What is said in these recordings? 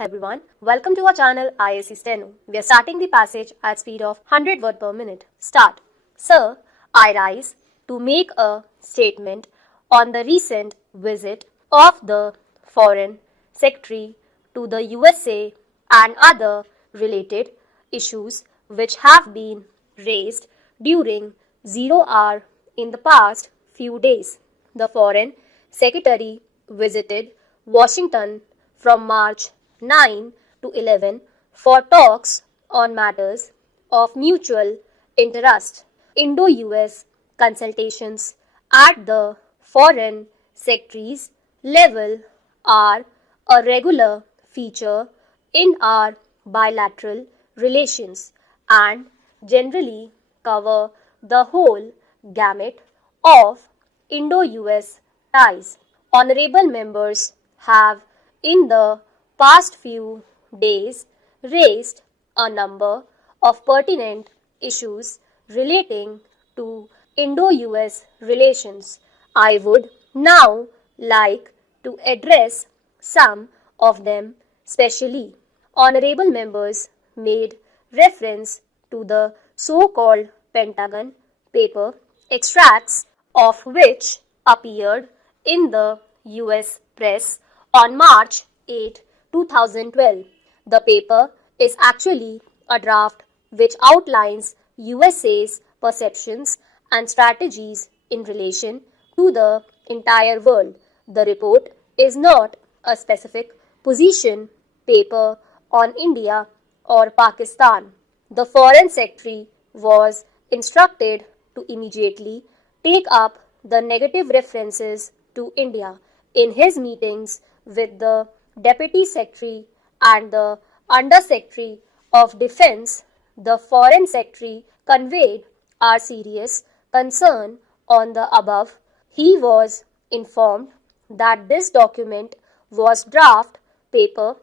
everyone, welcome to our channel Isc Steno. We are starting the passage at speed of 100 words per minute. Start. Sir, I rise to make a statement on the recent visit of the Foreign Secretary to the USA and other related issues which have been raised during 0 hour in the past few days. The Foreign Secretary visited Washington from March 9 to 11 for talks on matters of mutual interest. Indo-US consultations at the Foreign Secretary's level are a regular feature in our bilateral relations and generally cover the whole gamut of Indo-US ties. Honorable members have in the past few days raised a number of pertinent issues relating to Indo-US relations. I would now like to address some of them specially. Honorable members made reference to the so-called Pentagon paper, extracts of which appeared in the US press on March 8, 2012. The paper is actually a draft which outlines USA's perceptions and strategies in relation to the entire world. The report is not a specific position paper on India or Pakistan. The Foreign Secretary was instructed to immediately take up the negative references to India in his meetings with the Deputy Secretary and the Under Secretary of Defense. The Foreign Secretary conveyed our serious concern on the above. He was informed that this document was draft paper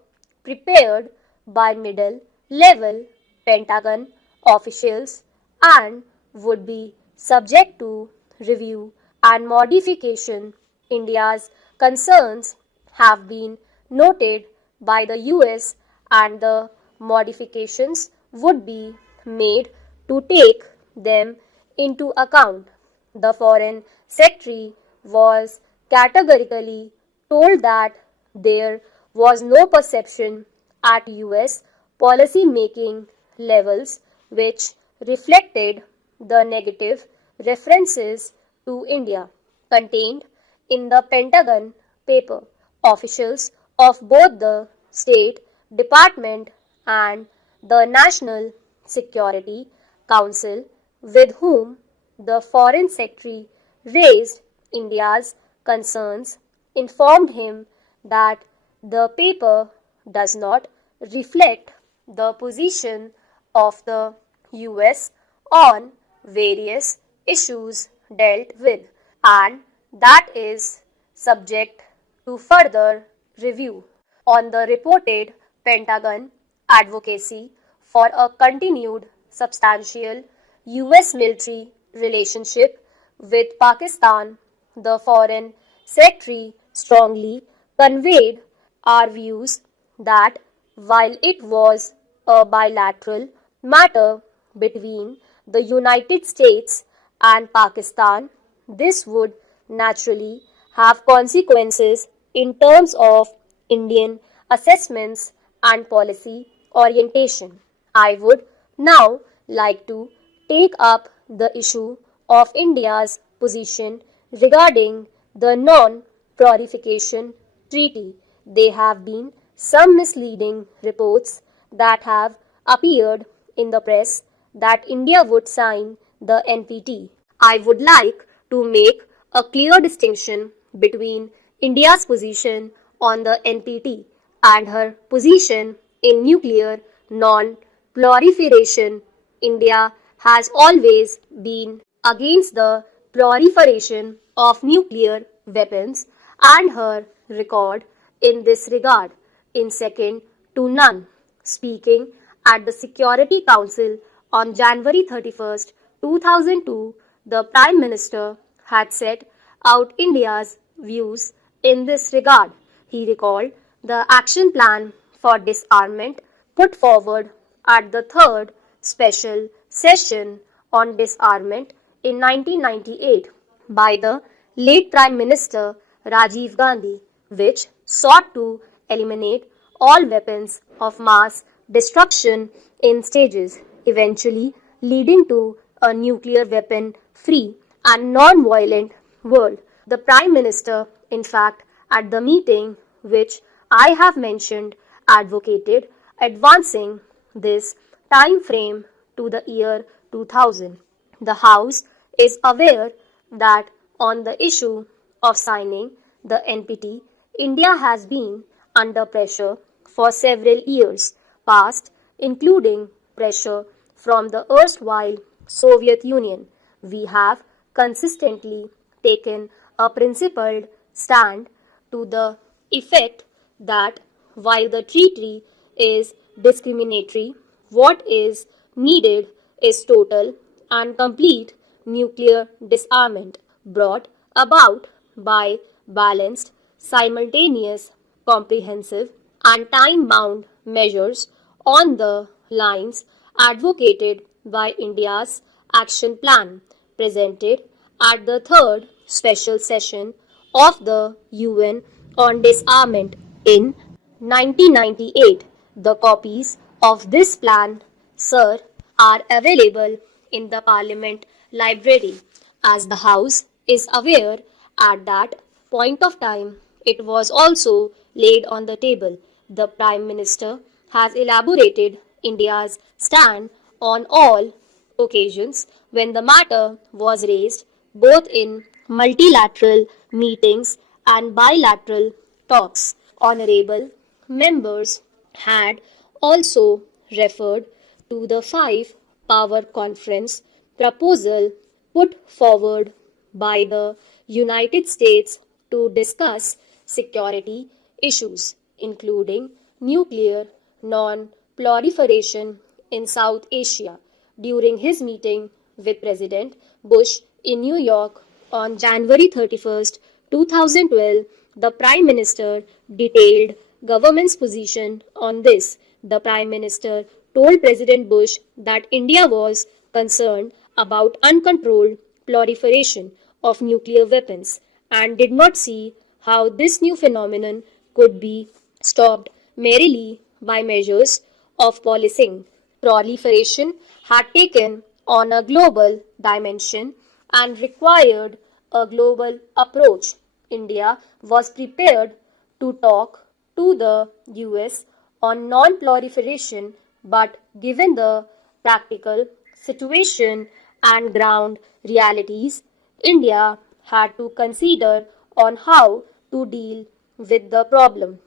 prepared by middle-level Pentagon officials and would be subject to review and modification. India's concerns have been noted by the US and the modifications would be made to take them into account. The Foreign Secretary was categorically told that there was no perception at US policy-making levels which reflected the negative references to India contained in the Pentagon paper. Officials of both the State Department and the National Security Council with whom the Foreign Secretary raised India's concerns informed him that the paper does not reflect the position of the US on various issues dealt with and that is subject to further review. On the reported Pentagon advocacy for a continued substantial US military relationship with Pakistan, the Foreign Secretary strongly conveyed our views that while it was a bilateral matter between the United States and Pakistan, this would naturally have consequences in terms of Indian assessments and policy orientation. I would now like to take up the issue of India's position regarding the Non-Proliferation Treaty. There have been some misleading reports that have appeared in the press that India would sign the NPT. I would like to make a clear distinction between India's position on the NPT and her position in nuclear non-proliferation. India has always been against the proliferation of nuclear weapons and her record in this regard is second to none. Speaking at the Security Council on January 31st, 2002, the Prime Minister had set out India's views in this regard. He recalled the action plan for disarmament put forward at the third special session on disarmament in 1998 by the late Prime Minister Rajiv Gandhi, which sought to eliminate all weapons of mass destruction in stages, eventually leading to a nuclear weapon-free and non-violent world. The Prime Minister, in fact, at the meeting which I have mentioned, advocated advancing this time frame to the year 2000. The House is aware that on the issue of signing the NPT, India has been under pressure for several years past, including pressure from the erstwhile Soviet Union. We have consistently taken a principled stand to the effect that while the treaty is discriminatory, what is needed is total and complete nuclear disarmament brought about by balanced, simultaneous, comprehensive, and time-bound measures on the lines advocated by India's action plan presented at the third special session of the UN on disarmament in 1998. The copies of this plan, sir, are available in the Parliament Library. As the House is aware, at that point of time, it was also laid on the table. The Prime Minister has elaborated India's stand on all occasions when the matter was raised, both in multilateral meetings and bilateral talks. Honorable members had also referred to the five-power conference proposal put forward by the United States to discuss security issues, including nuclear non-proliferation in South Asia, during his meeting with President Bush in New York on January 31st, 2012. The Prime Minister detailed government's position on this. The Prime Minister told President Bush that India was concerned about uncontrolled proliferation of nuclear weapons and did not see how this new phenomenon could be stopped merely by measures of policing. Proliferation had taken on a global dimension and required a global approach. India was prepared to talk to the US on non-proliferation, but given the practical situation and ground realities, India had to consider on how to deal with the problem.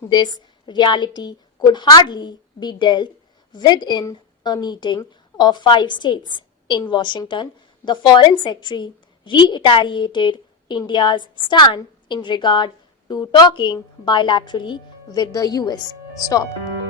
This reality could hardly be dealt with in a meeting of 5 states. In Washington, the Foreign Secretary reiterated India's stand in regard to talking bilaterally with the US. Stop.